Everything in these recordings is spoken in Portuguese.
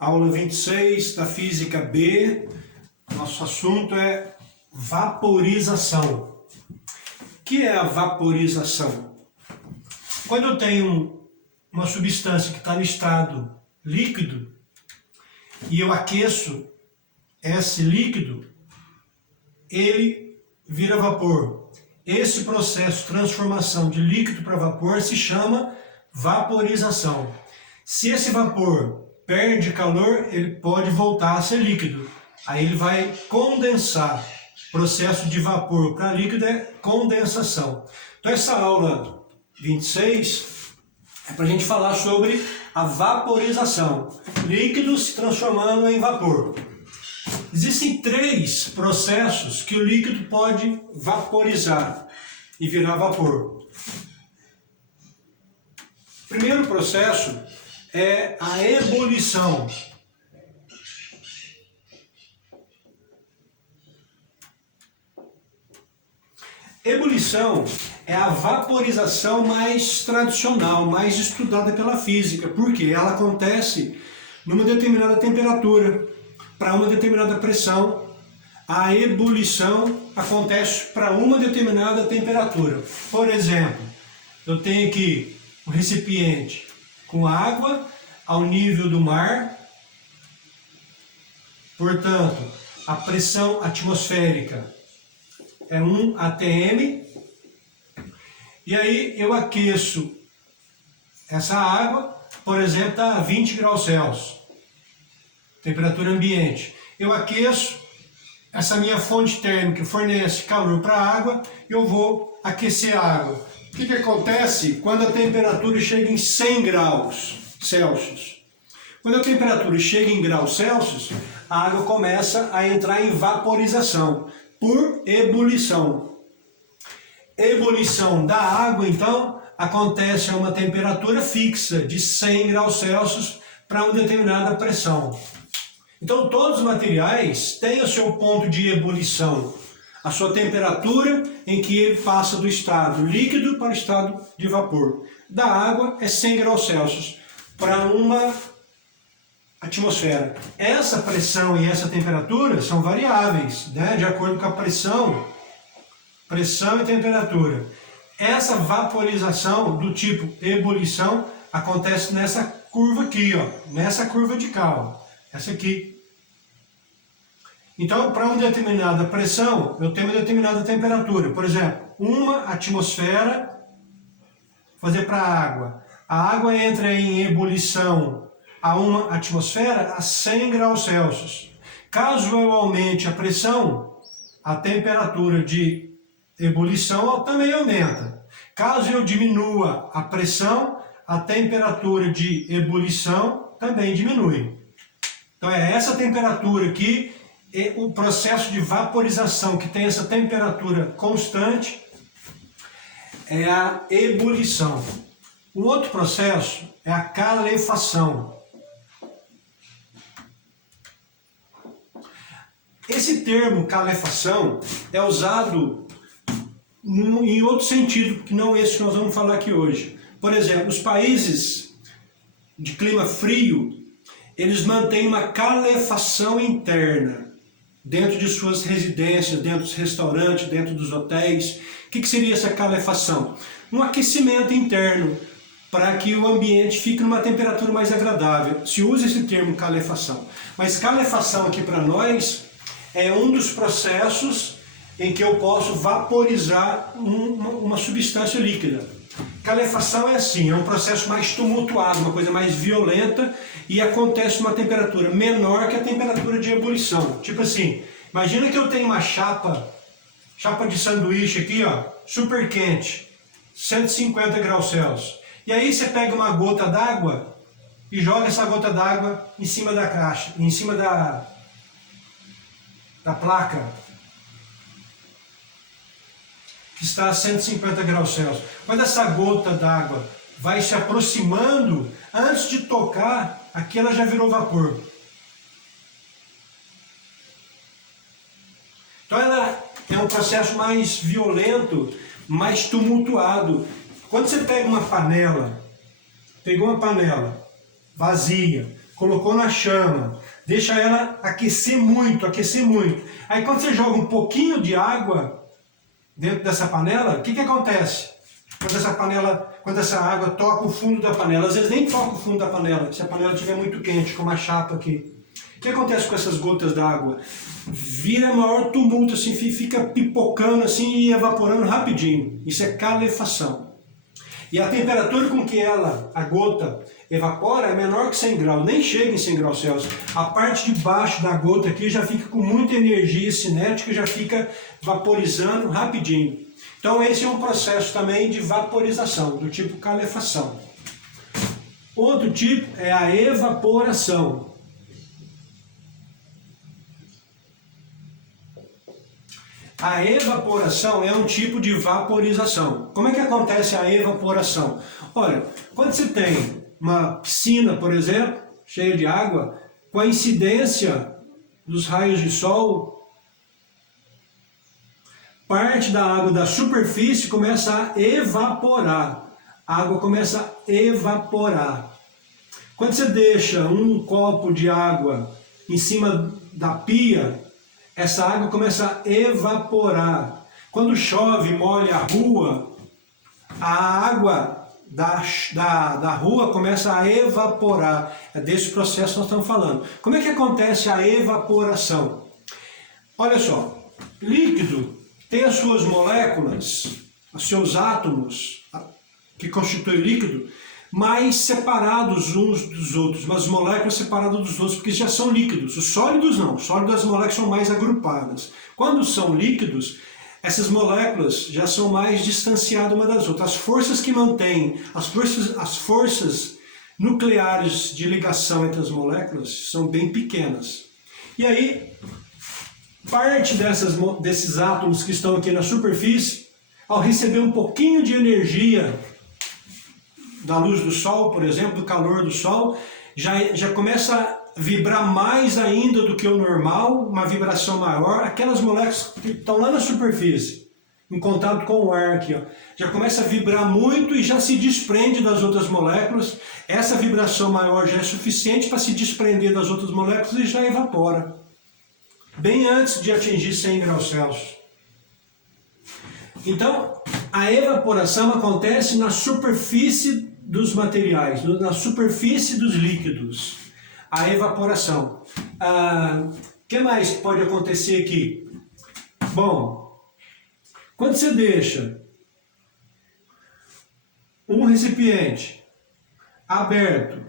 Aula 26 da Física B, nosso assunto é vaporização. O que é a vaporização? Quando eu tenho uma substância que está no estado líquido e eu aqueço esse líquido, ele vira vapor. Esse processo de transformação de líquido para vapor se chama vaporização. Se esse vapor perde calor, ele pode voltar a ser líquido. Aí ele vai condensar. O processo de vapor para líquido é condensação. Então essa aula 26 é para a gente falar sobre a vaporização. Líquido se transformando em vapor. Existem três processos que o líquido pode vaporizar e virar vapor. O primeiro processo é a ebulição. Ebulição é a vaporização mais tradicional, mais estudada pela física, porque ela acontece numa determinada temperatura, para uma determinada pressão. A ebulição acontece para uma determinada temperatura. Por exemplo, eu tenho aqui um recipiente com água ao nível do mar, portanto, a pressão atmosférica é 1 atm, e aí eu aqueço essa água, por exemplo, está a 20 graus Celsius, temperatura ambiente. Eu aqueço, essa minha fonte térmica fornece calor para a água, eu vou aquecer a água. O que acontece quando a temperatura chega em 100 graus Celsius? Quando a temperatura chega em graus Celsius, a água começa a entrar em vaporização por ebulição. Ebulição da água, então, acontece a uma temperatura fixa de 100 graus Celsius para uma determinada pressão. Então, todos os materiais têm o seu ponto de ebulição, a sua temperatura em que ele passa do estado líquido para o estado de vapor. Da água é 100 graus Celsius para uma atmosfera. Essa pressão e essa temperatura são variáveis, né, de acordo com a pressão e temperatura. Essa vaporização do tipo ebulição acontece nessa curva aqui, ó, nessa curva de cá, ó. Essa aqui. Então, para uma determinada pressão, eu tenho uma determinada temperatura. Por exemplo, uma atmosfera, fazer para a água. A água entra em ebulição a uma atmosfera a 100 graus Celsius. Caso eu aumente a pressão, a temperatura de ebulição também aumenta. Caso eu diminua a pressão, a temperatura de ebulição também diminui. Então é essa temperatura aqui, o processo de vaporização que tem essa temperatura constante é a ebulição. O outro processo é a calefação. Esse termo calefação é usado em outro sentido, que não esse que nós vamos falar aqui hoje. Por exemplo, os países de clima frio, eles mantêm uma calefação interna dentro de suas residências, dentro dos restaurantes, dentro dos hotéis. O que seria essa calefação? Um aquecimento interno para que o ambiente fique numa temperatura mais agradável. Se usa esse termo calefação. Mas calefação aqui para nós é um dos processos em que eu posso vaporizar uma substância líquida. Calefação é assim, é um processo mais tumultuado, uma coisa mais violenta e acontece numa temperatura menor que a temperatura de ebulição. Tipo assim, imagina que eu tenho uma chapa de sanduíche aqui, ó, super quente, 150 graus Celsius. E aí você pega uma gota d'água e joga essa gota d'água em cima da caixa, em cima da placa, que está a 150 graus Celsius. Quando essa gota d'água vai se aproximando, antes de tocar, aqui ela já virou vapor. Então ela é um processo mais violento, mais tumultuado. Quando você pega uma panela, pegou uma panela vazia, colocou na chama, deixa ela aquecer muito, aquecer muito. Aí quando você joga um pouquinho de água dentro dessa panela, o que acontece? Quando essa água toca o fundo da panela, às vezes nem toca o fundo da panela, se a panela estiver muito quente, como a chapa aqui. O que acontece com essas gotas d'água? Vira maior tumulto, assim, fica pipocando assim e evaporando rapidinho. Isso é calefação. E a temperatura com que a gota evapora é menor que 100 graus, nem chega em 100 graus Celsius. A parte de baixo da gota aqui já fica com muita energia cinética, já fica vaporizando rapidinho. Então esse é um processo também de vaporização, do tipo calefação. Outro tipo é a evaporação. A evaporação é um tipo de vaporização. Como é que acontece a evaporação? Olha, quando você tem uma piscina, por exemplo, cheia de água, com a incidência dos raios de sol, parte da água da superfície começa a evaporar. A água começa a evaporar. Quando você deixa um copo de água em cima da pia, essa água começa a evaporar. Quando chove, molha a rua, a água da rua começa a evaporar. É desse processo que nós estamos falando. Como é que acontece a evaporação? Olha só, líquido tem as suas moléculas, os seus átomos, que constituem líquido, mais separados uns dos outros, mas moléculas separadas dos outros, porque já são líquidos. Os sólidos não, os sólidos as moléculas são mais agrupadas. Quando são líquidos, essas moléculas já são mais distanciadas uma das outras. As forças que mantêm, as forças nucleares de ligação entre as moléculas são bem pequenas. E aí, parte desses átomos que estão aqui na superfície, ao receber um pouquinho de energia da luz do sol, por exemplo, do calor do sol, já começa a vibrar mais ainda do que o normal, uma vibração maior. Aquelas moléculas que estão lá na superfície, em contato com o ar aqui, ó, já começa a vibrar muito e já se desprende das outras moléculas. Essa vibração maior já é suficiente para se desprender das outras moléculas e já evapora, bem antes de atingir 100 graus Celsius. Então, a evaporação acontece na superfície dos materiais, na superfície dos líquidos. A evaporação. O que mais pode acontecer aqui? Bom, quando você deixa um recipiente aberto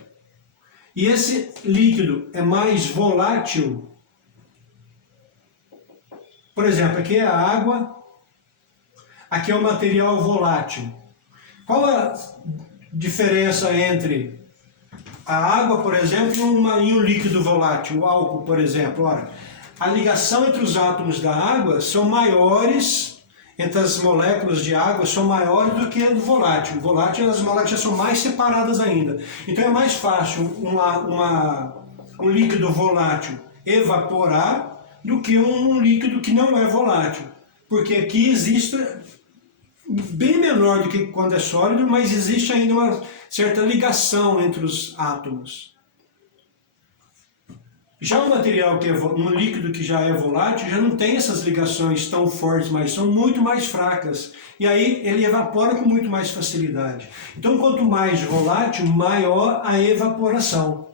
e esse líquido é mais volátil, por exemplo, aqui é a água, aqui é o material volátil. Qual a diferença entre a água, por exemplo, e um líquido volátil, o álcool, por exemplo? Ora, a ligação entre os átomos da água são maiores, entre as moléculas de água, são maiores do que a do volátil. O volátil, as moléculas já são mais separadas ainda. Então é mais fácil um líquido volátil evaporar do que um líquido que não é volátil. Porque aqui existe bem menor do que quando é sólido, mas existe ainda uma certa ligação entre os átomos. Já um material que é um líquido que já é volátil, já não tem essas ligações tão fortes, mas são muito mais fracas. E aí ele evapora com muito mais facilidade. Então, quanto mais volátil, maior a evaporação.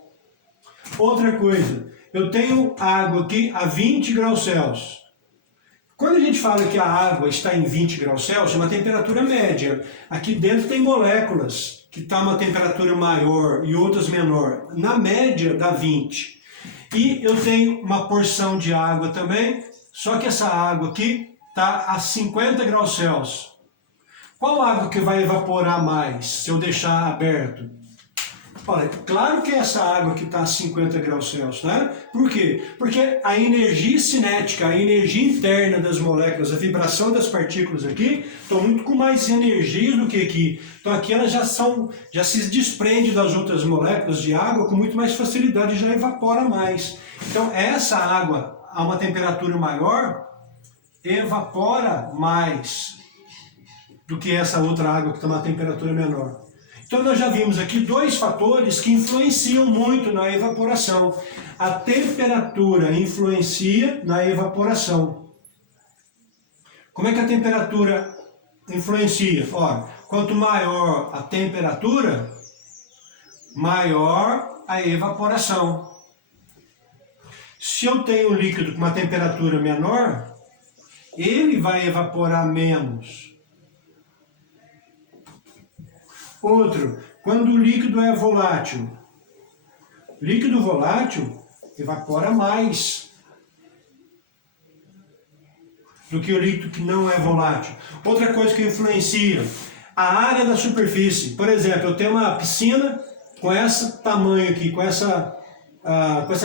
Outra coisa, eu tenho água aqui a 20 graus Celsius. Quando a gente fala que a água está em 20 graus Celsius, é uma temperatura média. Aqui dentro tem moléculas que estão a uma temperatura maior e outras menor. Na média dá 20. E eu tenho uma porção de água também, só que essa água aqui está a 50 graus Celsius. Qual água que vai evaporar mais se eu deixar aberto? Olha, claro que essa água que está a 50 graus Celsius, né? Por quê? Porque a energia cinética, a energia interna das moléculas, a vibração das partículas aqui, estão muito com mais energia do que aqui. Então aqui elas já se desprendem das outras moléculas de água com muito mais facilidade e já evapora mais. Então essa água, a uma temperatura maior, evapora mais do que essa outra água que está a uma temperatura menor. Então nós já vimos aqui dois fatores que influenciam muito na evaporação. A temperatura influencia na evaporação. Como é que a temperatura influencia? Ó, quanto maior a temperatura, maior a evaporação. Se eu tenho um líquido com uma temperatura menor, ele vai evaporar menos. Outro, quando o líquido é volátil. Líquido volátil evapora mais do que o líquido que não é volátil. Outra coisa que influencia, a área da superfície. Por exemplo, eu tenho uma piscina com esse tamanho aqui, com essa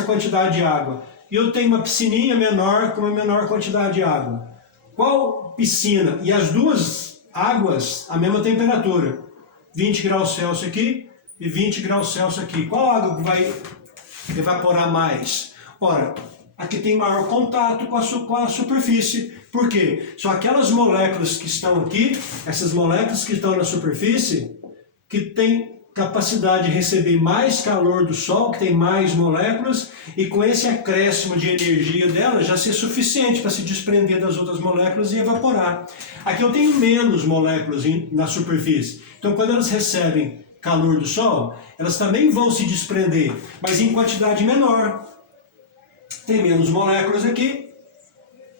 quantidade de água. E eu tenho uma piscininha menor com uma menor quantidade de água. Qual piscina? E as duas águas, a mesma temperatura. 20 graus Celsius aqui e 20 graus Celsius aqui. Qual água que vai evaporar mais? Ora, aqui tem maior contato com a superfície. Por quê? São aquelas moléculas que estão aqui, essas moléculas que estão na superfície, que têm capacidade de receber mais calor do Sol, que tem mais moléculas, e com esse acréscimo de energia dela já ser suficiente para se desprender das outras moléculas e evaporar. Aqui eu tenho menos moléculas na superfície, então quando elas recebem calor do Sol, elas também vão se desprender, mas em quantidade menor. Tem menos moléculas aqui,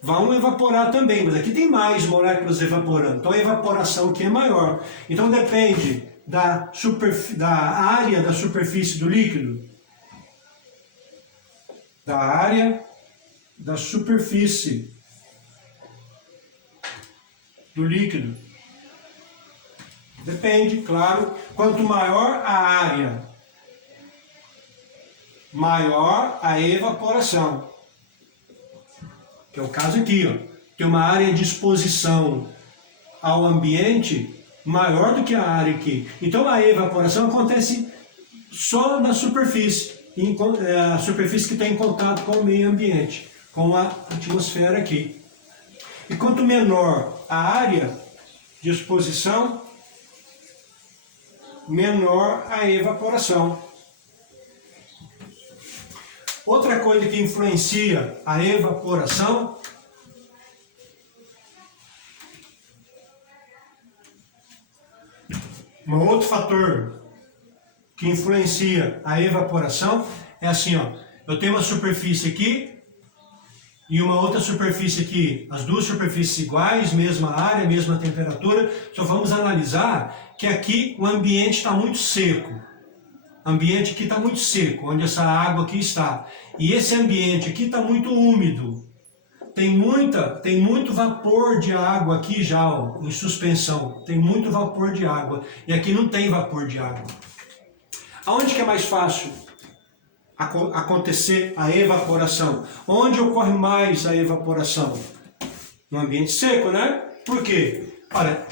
vão evaporar também, mas aqui tem mais moléculas evaporando, então a evaporação aqui é maior. Então depende da área da superfície do líquido, da área da superfície do líquido. Depende, claro, quanto maior a área, maior a evaporação. Que é o caso aqui, ó. Tem uma área de exposição ao ambiente maior do que a área aqui. Então a evaporação acontece só na superfície, a superfície que está em contato com o meio ambiente, com a atmosfera aqui. E quanto menor a área de exposição, menor a evaporação. Outra coisa que influencia a evaporação um outro fator que influencia a evaporação é assim, ó. Eu tenho uma superfície aqui e uma outra superfície aqui. As duas superfícies iguais, mesma área, mesma temperatura. Só vamos analisar que aqui o ambiente está muito seco. O ambiente aqui está muito seco, onde essa água aqui está. E esse ambiente aqui está muito úmido. Tem muito vapor de água aqui já, ó, em suspensão. Tem muito vapor de água. E aqui não tem vapor de água. Aonde que é mais fácil acontecer a evaporação? Onde ocorre mais a evaporação? No ambiente seco, né? Por quê? Olha,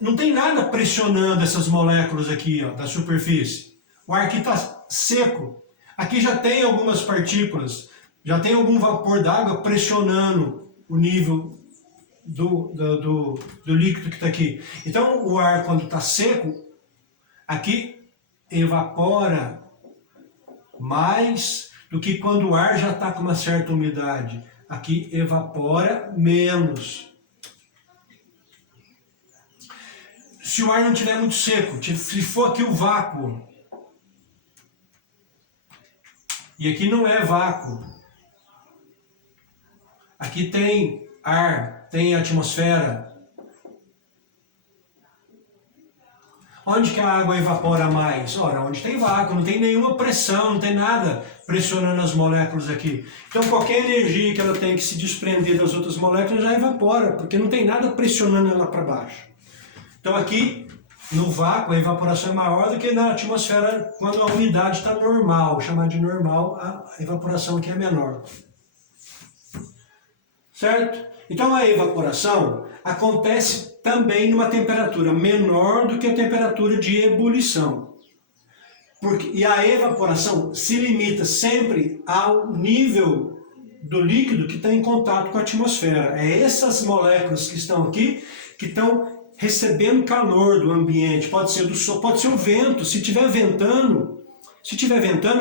não tem nada pressionando essas moléculas aqui, ó, da superfície. O ar aqui está seco. Aqui já tem algumas partículas. Já tem algum vapor d'água pressionando o nível do líquido que está aqui. Então, o ar, quando está seco, aqui evapora mais do que quando o ar já está com uma certa umidade. Aqui evapora menos. Se o ar não estiver muito seco, se for aqui o vácuo, e aqui não é vácuo, aqui tem ar, tem atmosfera. Onde que a água evapora mais? Ora, onde tem vácuo, não tem nenhuma pressão, não tem nada pressionando as moléculas aqui. Então qualquer energia que ela tem que se desprender das outras moléculas já evapora, porque não tem nada pressionando ela para baixo. Então aqui, no vácuo, a evaporação é maior do que na atmosfera quando a umidade está normal, chamada de normal, a evaporação aqui é menor. Certo? Então a evaporação acontece também numa temperatura menor do que a temperatura de ebulição. E a evaporação se limita sempre ao nível do líquido que está em contato com a atmosfera. É essas moléculas que estão aqui que estão recebendo calor do ambiente, pode ser do sol, pode ser o vento. Se estiver ventando,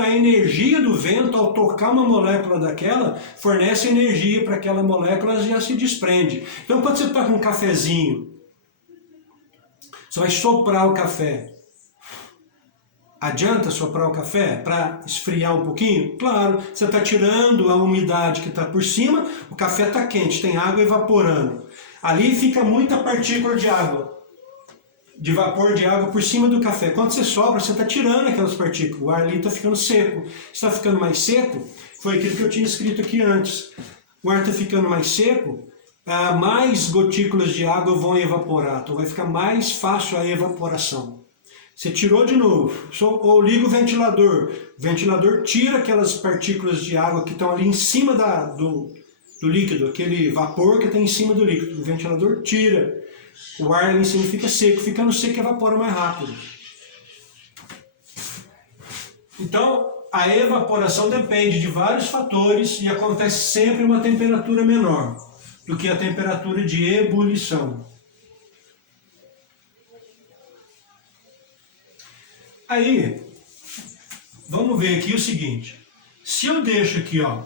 a energia do vento, ao tocar uma molécula daquela, fornece energia para aquela molécula e já se desprende. Então, quando você está com um cafezinho, você vai soprar o café. Adianta soprar o café para esfriar um pouquinho? Claro, você está tirando a umidade que está por cima, o café está quente, tem água evaporando. Ali fica muita partícula de água, de vapor de água por cima do café. Quando você sopra, você está tirando aquelas partículas, o ar ali está ficando seco. Está ficando mais seco, foi aquilo que eu tinha escrito aqui antes. O ar está ficando mais seco, mais gotículas de água vão evaporar, então vai ficar mais fácil a evaporação. Você tirou de novo, ou liga o ventilador tira aquelas partículas de água que estão ali em cima do líquido, aquele vapor que está em cima do líquido, o ventilador tira, o ar ali em cima fica seco, ficando seco evapora mais rápido. Então, a evaporação depende de vários fatores e acontece sempre em uma temperatura menor do que a temperatura de ebulição. Aí, vamos ver aqui o seguinte, se eu deixo aqui, ó,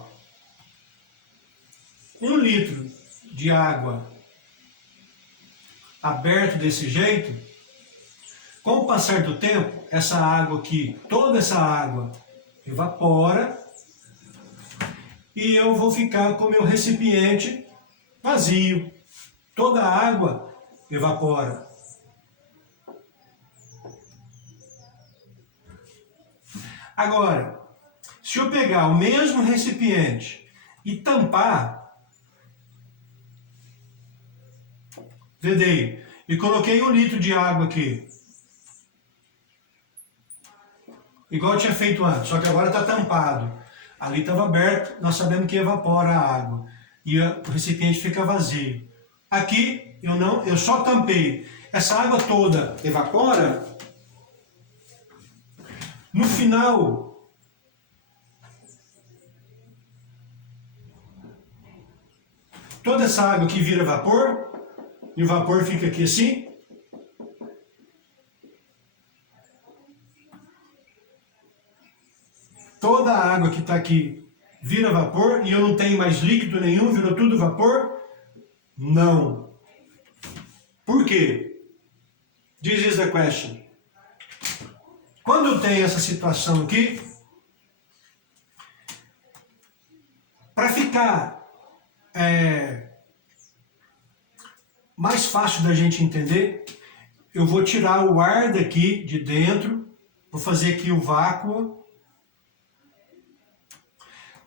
1 litro de água aberto desse jeito, com o passar do tempo, essa água aqui, toda essa água evapora e eu vou ficar com o meu recipiente vazio. Toda a água evapora. Agora, se eu pegar o mesmo recipiente e tampar, vedei, e coloquei 1 litro de água aqui, igual eu tinha feito antes, só que agora está tampado. Ali estava aberto, nós sabemos que evapora a água e o recipiente fica vazio. Aqui eu só tampei. Essa água toda evapora. No final, toda essa água que vira vapor, e o vapor fica aqui assim. Toda a água que está aqui vira vapor e eu não tenho mais líquido nenhum, virou tudo vapor? Não. Por quê? This is the question. Quando eu tenho essa situação aqui, para ficar mais fácil da gente entender, eu vou tirar o ar daqui de dentro, vou fazer aqui o vácuo,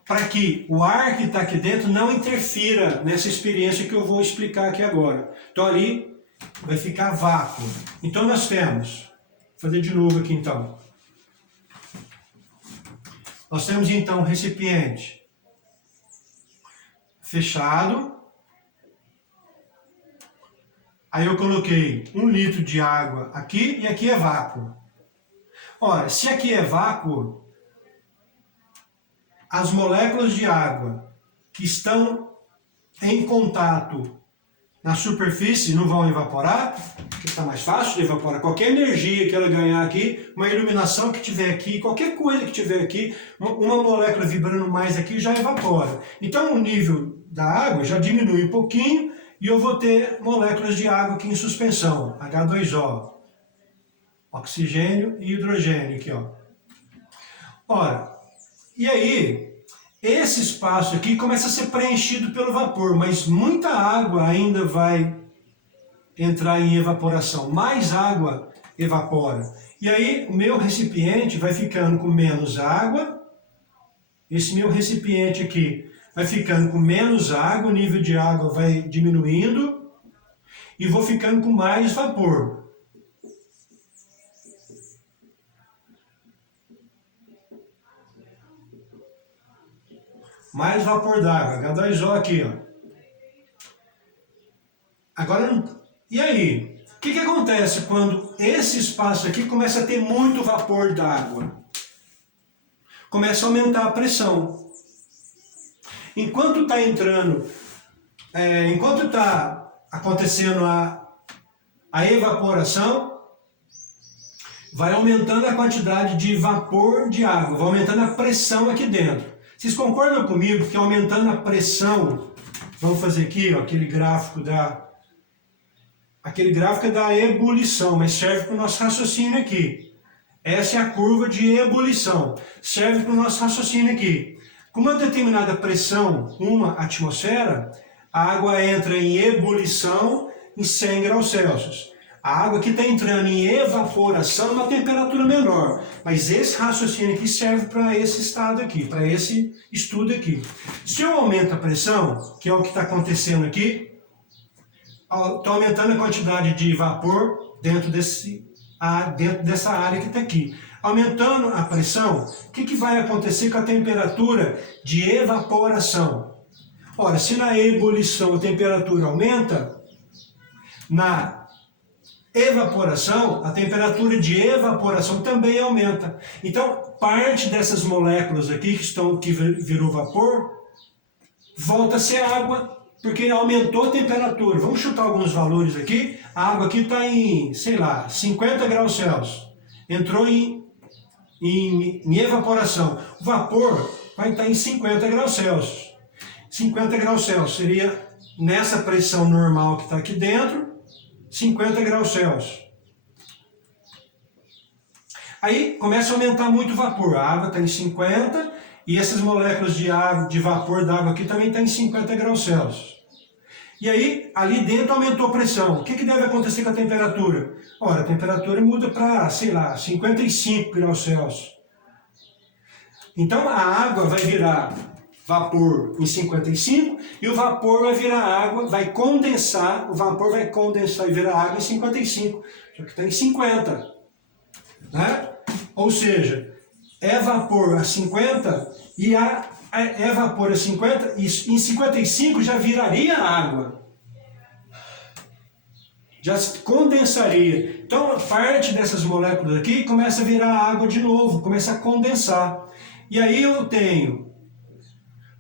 para que o ar que está aqui dentro não interfira nessa experiência que eu vou explicar aqui agora. Então ali vai ficar vácuo. Então nós temos, vou fazer de novo aqui então. Nós temos então um recipiente fechado. Aí eu coloquei 1 litro de água aqui e aqui é vácuo. Ora, se aqui é vácuo, as moléculas de água que estão em contato na superfície não vão evaporar, que está mais fácil de evaporar. Qualquer energia que ela ganhar aqui, uma iluminação que tiver aqui, qualquer coisa que tiver aqui, uma molécula vibrando mais aqui já evapora. Então o nível da água já diminui um pouquinho e eu vou ter moléculas de água aqui em suspensão, H2O, oxigênio e hidrogênio aqui, ó. Ora, e aí, esse espaço aqui começa a ser preenchido pelo vapor, mas muita água ainda vai entrar em evaporação. Mais água evapora. E aí, o meu recipiente vai ficando com menos água. Esse meu recipiente aqui vai ficando com menos água, o nível de água vai diminuindo. E vou ficando com mais vapor. Mais vapor d'água, H2O aqui, ó. Agora, e aí? O que acontece quando esse espaço aqui começa a ter muito vapor d'água? Começa a aumentar a pressão. Enquanto está entrando, enquanto está acontecendo a evaporação, vai aumentando a quantidade de vapor de água, vai aumentando a pressão aqui dentro. Vocês concordam comigo que aumentando a pressão, vamos fazer aqui, ó, aquele gráfico é da ebulição, mas serve para o nosso raciocínio aqui. Essa é a curva de ebulição, serve para o nosso raciocínio aqui. Com uma determinada pressão, 1 atmosfera, a água entra em ebulição em 100 graus Celsius. A água que está entrando em evaporação é uma temperatura menor, mas esse raciocínio aqui serve para esse estado aqui, para esse estudo aqui. Se eu aumento a pressão, que é o que está acontecendo aqui, estou aumentando a quantidade de vapor dentro dessa área que está aqui. Aumentando a pressão, o que vai acontecer com a temperatura de evaporação? Ora, se na ebulição a temperatura aumenta, na evaporação, a temperatura de evaporação também aumenta. Então, parte dessas moléculas aqui que virou vapor, volta a ser água, porque aumentou a temperatura. Vamos chutar alguns valores aqui. A água aqui está em, sei lá, 50 graus Celsius. Entrou em evaporação. O vapor vai estar em 50 graus Celsius. 50 graus Celsius seria, nessa pressão normal que está aqui dentro, 50 graus Celsius. Aí começa a aumentar muito o vapor. A água está em 50 e essas moléculas de vapor da água aqui também estão em 50 graus Celsius. E aí, ali dentro aumentou a pressão. O que deve acontecer com a temperatura? Ora, a temperatura muda para, sei lá, 55 graus Celsius. Então a água vai virar vapor em 55 e o vapor vai virar água, vai condensar, o vapor vai condensar e virar água em 55, só que está em 50. Né? Ou seja, é vapor a 50 e é vapor a 50 e em 55 já viraria água. Já condensaria. Então, parte dessas moléculas aqui começa a virar água de novo, começa a condensar. E aí eu tenho,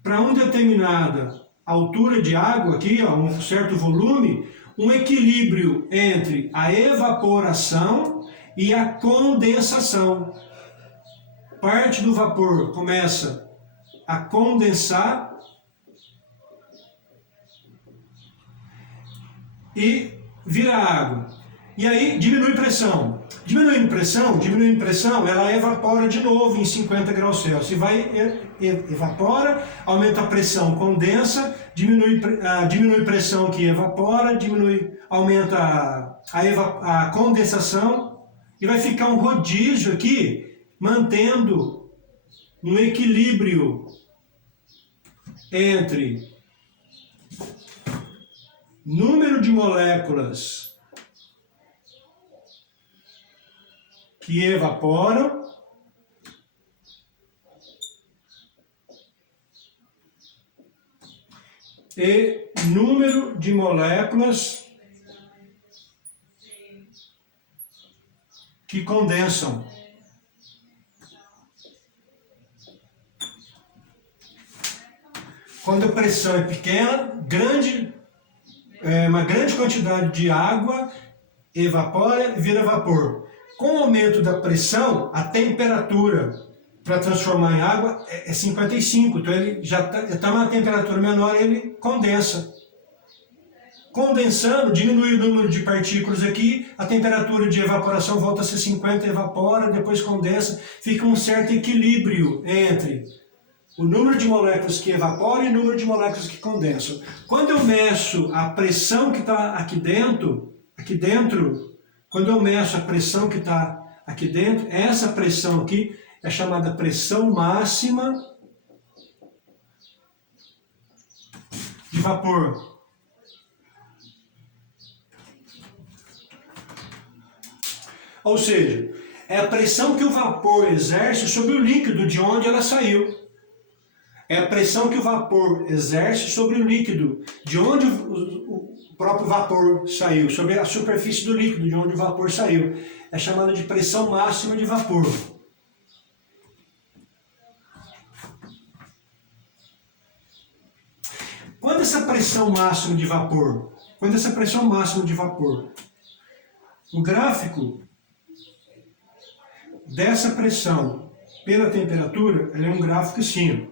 para uma determinada altura de água aqui, ó, um certo volume, um equilíbrio entre a evaporação e a condensação. Parte do vapor começa a condensar e vira água. E aí diminui pressão. Diminuindo pressão, ela evapora de novo em 50 graus Celsius. E vai, evapora, aumenta a pressão, condensa, diminui pressão que evapora, aumenta a condensação, e vai ficar um rodízio aqui, mantendo um equilíbrio entre número de moléculas que evaporam e número de moléculas que condensam. Quando a pressão é pequena, uma grande quantidade de água evapora e vira vapor. Com o aumento da pressão, a temperatura para transformar em água é 55. Então ele já está numa temperatura menor, ele condensa. Condensando, diminui o número de partículas aqui, a temperatura de evaporação volta a ser 50, evapora, depois condensa, fica um certo equilíbrio entre o número de moléculas que evaporam e o número de moléculas que condensam. Quando eu meço a pressão que está aqui dentro, quando eu meço a pressão que está aqui dentro, essa pressão aqui é chamada pressão máxima de vapor. Ou seja, é a pressão que o vapor exerce sobre o líquido de onde ela saiu. É a pressão que o vapor exerce sobre o líquido, de onde o próprio vapor saiu, sobre a superfície do líquido, de onde o vapor saiu. É chamada de pressão máxima de vapor. Quando essa pressão máxima de vapor O gráfico dessa pressão pela temperatura, ele é um gráfico assim.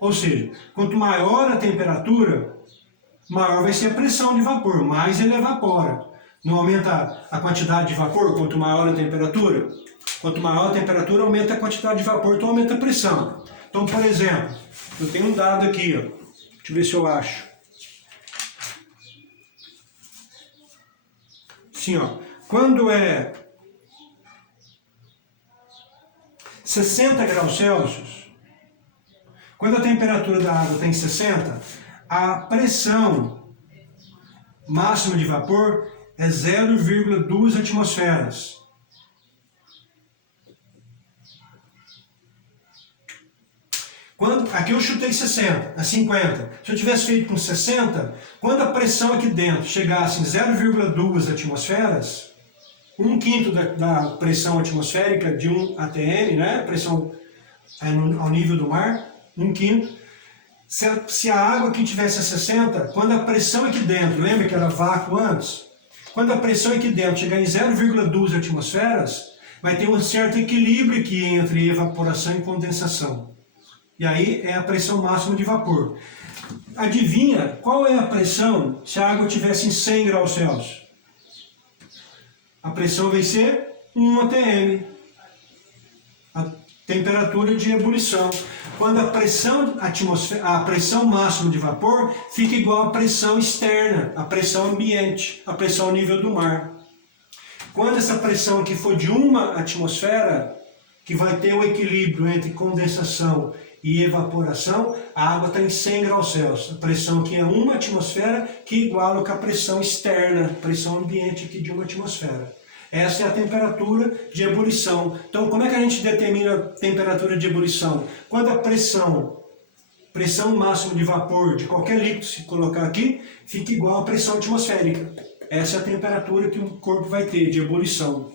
Ou seja, quanto maior a temperatura, maior vai ser a pressão de vapor, mais ele evapora. Não aumenta a quantidade de vapor quanto maior a temperatura? Quanto maior a temperatura, aumenta a quantidade de vapor, então aumenta a pressão. Então, por exemplo, eu tenho um dado aqui, ó. Deixa eu ver se eu acho. Assim, ó, quando é 60 graus Celsius, quando a temperatura da água está em 60, a pressão máxima de vapor é 0,2 atmosferas. Aqui eu chutei 60, a 50. Se eu tivesse feito com 60, quando a pressão aqui dentro chegasse em 0,2 atmosferas, 1/5 da pressão atmosférica de 1 atm, né? Pressão ao nível do mar, 1/5. Se a água aqui tivesse a 60, quando a pressão aqui dentro, lembra que era vácuo antes? Quando a pressão aqui dentro chegar em 0,2 atmosferas, vai ter um certo equilíbrio aqui entre evaporação e condensação. E aí é a pressão máxima de vapor. Adivinha qual é a pressão se a água estivesse em 100 graus Celsius? A pressão vai ser 1 atm. A temperatura de ebulição. Quando a pressão máxima de vapor fica igual à pressão externa, a pressão ambiente, a pressão ao nível do mar. Quando essa pressão aqui for de 1 atmosfera, que vai ter o equilíbrio entre condensação e evaporação, a água está em 100 graus Celsius. A pressão aqui é 1 atmosfera, que iguala com a pressão externa, a pressão ambiente aqui de 1 atmosfera. Essa é a temperatura de ebulição. Então, como é que a gente determina a temperatura de ebulição? Quando a pressão máxima de vapor de qualquer líquido, se colocar aqui, fica igual à pressão atmosférica. Essa é a temperatura que o corpo vai ter de ebulição.